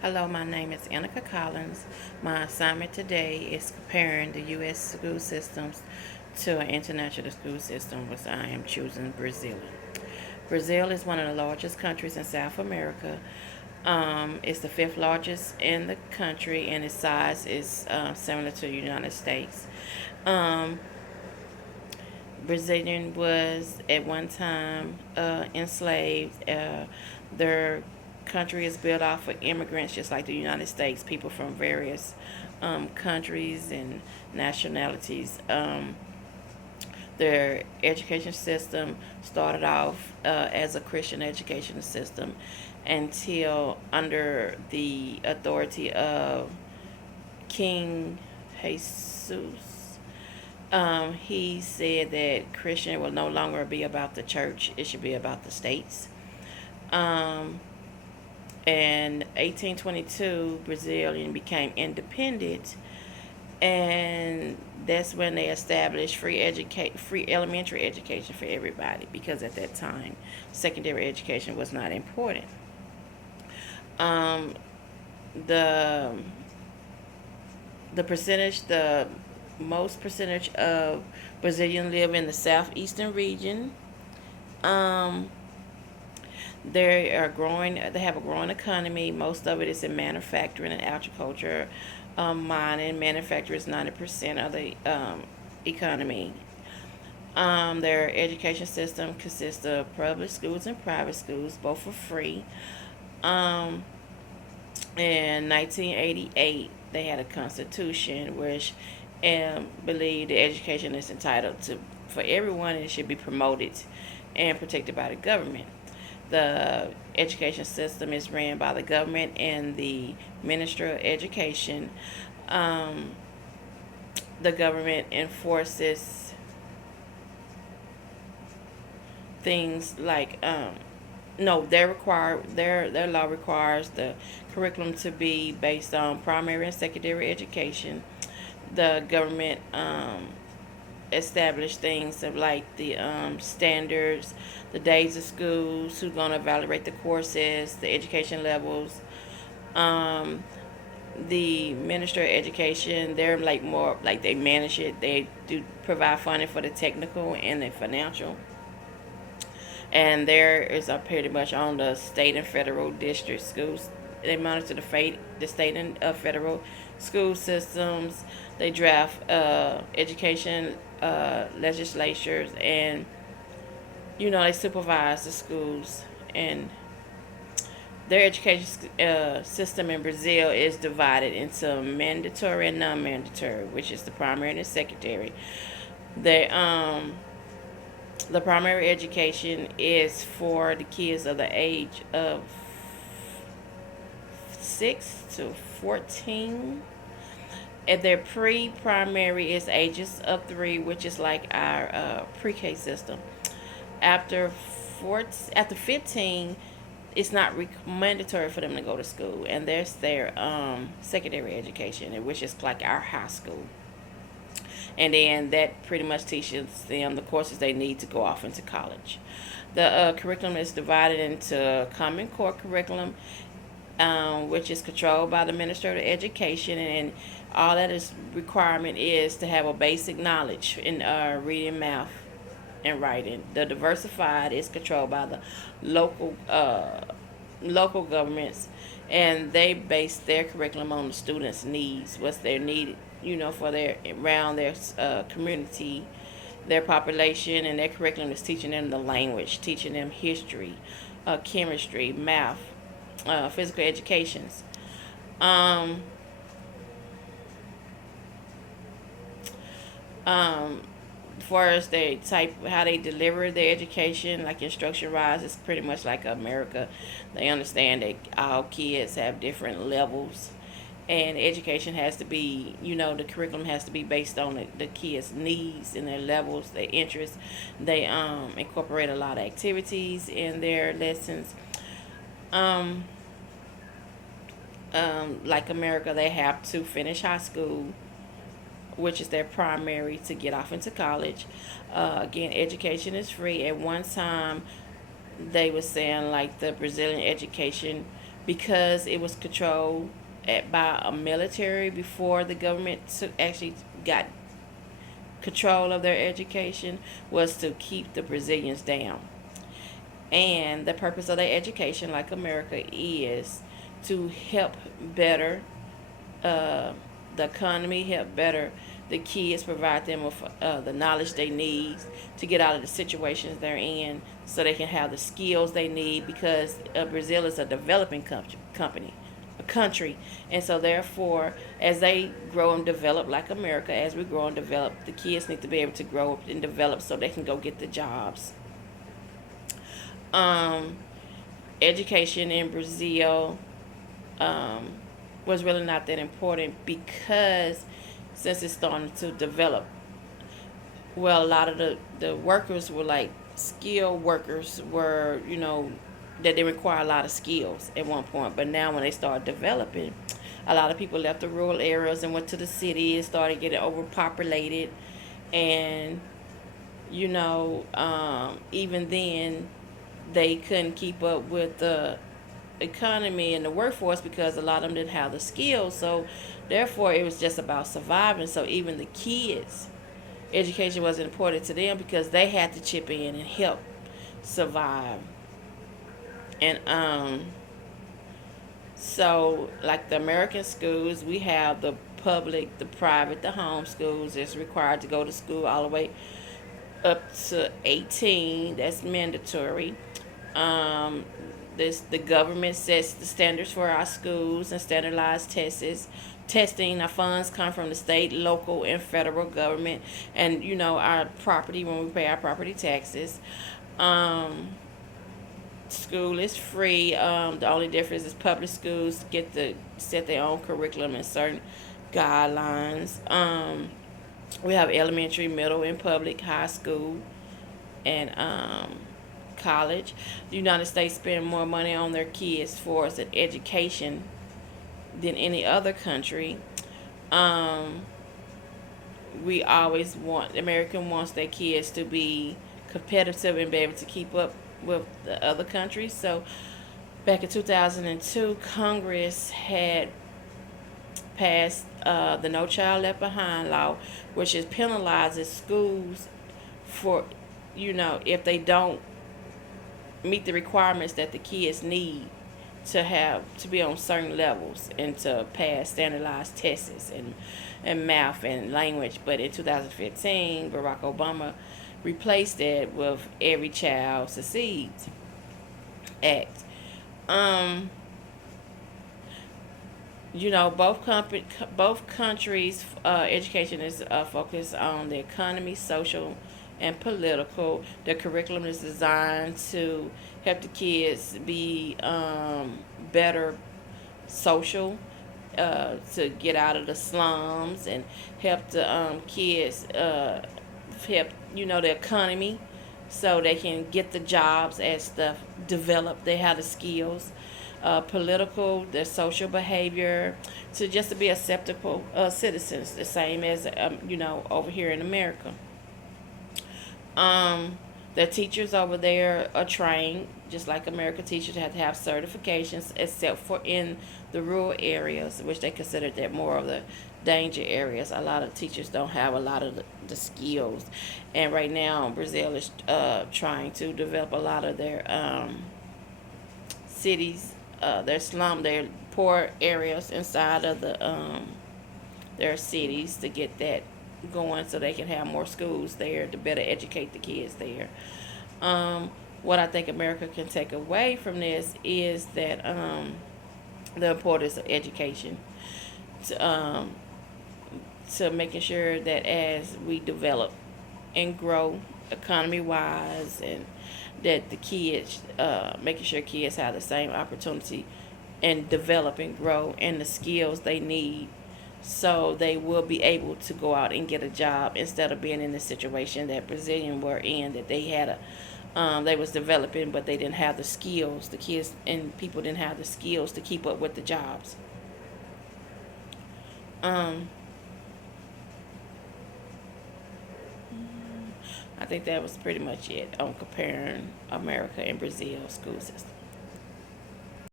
Hello, my name is Annika Collins. My assignment today is comparing the U.S. school systems to an international school system, which I am choosing Brazil. Brazil is one of the largest countries in South America. It's the fifth largest in the country, and its size is similar to the United States. Um, Brazilian was at one time enslaved. Their country is built off of immigrants, just like the United States, people from various countries and nationalities. Their education system started off as a Christian education system until under the authority of King Jesus. He said that Christian will no longer be about the church; it should be about the states. Um, in 1822, Brazilian became independent, and that's when they established free elementary education for everybody, because at that time, secondary education was not important. Um, the the most percentage of Brazilians live in the southeastern region. Um, they are growing. They have a growing economy. Most of it is in manufacturing and agriculture. Mining, manufacture is 90% of the economy. Their education system consists of public schools and private schools, both for free. Um, in 1988, they had a constitution which believed that education is entitled to for everyone and it should be promoted and protected by the government. The education system is ran by the government and the Ministry of Education. Um, the government enforces things like no, their law requires the curriculum to be based on primary and secondary education. The government established things of like the standards, the days of schools, who's going to evaluate the courses, the education levels. Um, the Minister of Education, they're like more like they manage it. They do provide funding for the technical and the financial. And there is pretty much on the state and federal district schools. They monitor the state and federal school systems. They draft education legislatures, and they supervise the schools. And their education system in Brazil is divided into mandatory and non-mandatory, which is the primary and the secondary. They The primary education is for the kids of the age of 6 to 14. And their pre-primary is ages of 3, which is like our pre-K system. After after 15, it's not mandatory for them to go to school, and there's their secondary education, which is like our high school. And then that pretty much teaches them the courses they need to go off into college. The curriculum is divided into Common Core curriculum, which is controlled by the Minister of Education, and all that is requirement is to have a basic knowledge in reading, math, and writing. The diversified is controlled by the local local governments, and they base their curriculum on the students' needs, what's their need, for their around their community, their population, and their curriculum is teaching them the language, teaching them history, chemistry, math, physical educations. Um, um, as far as they type how they deliver their education, like instruction wise, it's pretty much like America. They understand that all kids have different levels, and education has to be, the curriculum has to be based on the kids' needs and their levels, their interests. They incorporate a lot of activities in their lessons. Um, like America, they have to finish high school, which is their primary, to get off into college. Again, education is free. At one time, they were saying like the Brazilian education because it was controlled by a military before the government actually got control of their education, was to keep the Brazilians down. And the purpose of their education, like America, is to help better uh, the economy, help better the kids, provide them with the knowledge they need to get out of the situations they're in, so they can have the skills they need. Because Brazil is a developing a country, and so therefore, as they grow and develop, like America, as we grow and develop, the kids need to be able to grow and develop so they can go get the jobs. Um, Education in Brazil um, was really not that important, because since it's starting to develop, well, a lot of the workers were like skilled workers, were, that they require a lot of skills at one point. But now when they start developing, a lot of people left the rural areas and went to the city and started getting overpopulated. And even then, they couldn't keep up with the economy and the workforce, because a lot of them didn't have the skills. So therefore, it was just about surviving. So even the kids, education wasn't important to them, because they had to chip in and help survive. And so, like the American schools, we have the public, the private, the home schools. It's required to go to school all the way up to 18. That's mandatory. Um, the government sets the standards for our schools and standardized tests. Testing, our funds come from the state, local, and federal government, and our property, when we pay our property taxes. Um, School is free. The only difference is public schools get to set their own curriculum and certain guidelines. We have elementary, middle, and public, high school, and college. The United States spend more money on their kids for as an education than any other country. Um, we always want American wants their kids to be competitive and be able to keep up with the other countries. So back in 2002, Congress had passed the No Child Left Behind law, which is penalizes schools for, if they don't meet the requirements that the kids need to have to be on certain levels and to pass standardized tests and math and language. But in 2015, Barack Obama replaced it with Every Child Succeeds Act. Um, both countries' education is focused on the economy, social, and political. The curriculum is designed to help the kids be better social, to get out of the slums, and help the kids help the economy, so they can get the jobs as stuff develop. They have the skills. Political, their social behavior, to be acceptable citizens, the same as over here in America. The teachers over there are trained just like American teachers. Have to have certifications, except for in the rural areas, which they consider that more of the danger areas. A lot of teachers don't have a lot of the skills, and right now Brazil is trying to develop a lot of their cities, their poor areas inside of their cities, to get that going, so they can have more schools there to better educate the kids there. What I think America can take away from this is that the importance of education, to, um, to making sure that as we develop and grow economy wise, and that the kids, making sure kids have the same opportunity and develop and grow and the skills they need, so they will be able to go out and get a job, instead of being in the situation that Brazilian were in, that they had they was developing, but they didn't have the skills. The kids and people didn't have the skills to keep up with the jobs. um I think that was pretty much it on comparing America and Brazil school system.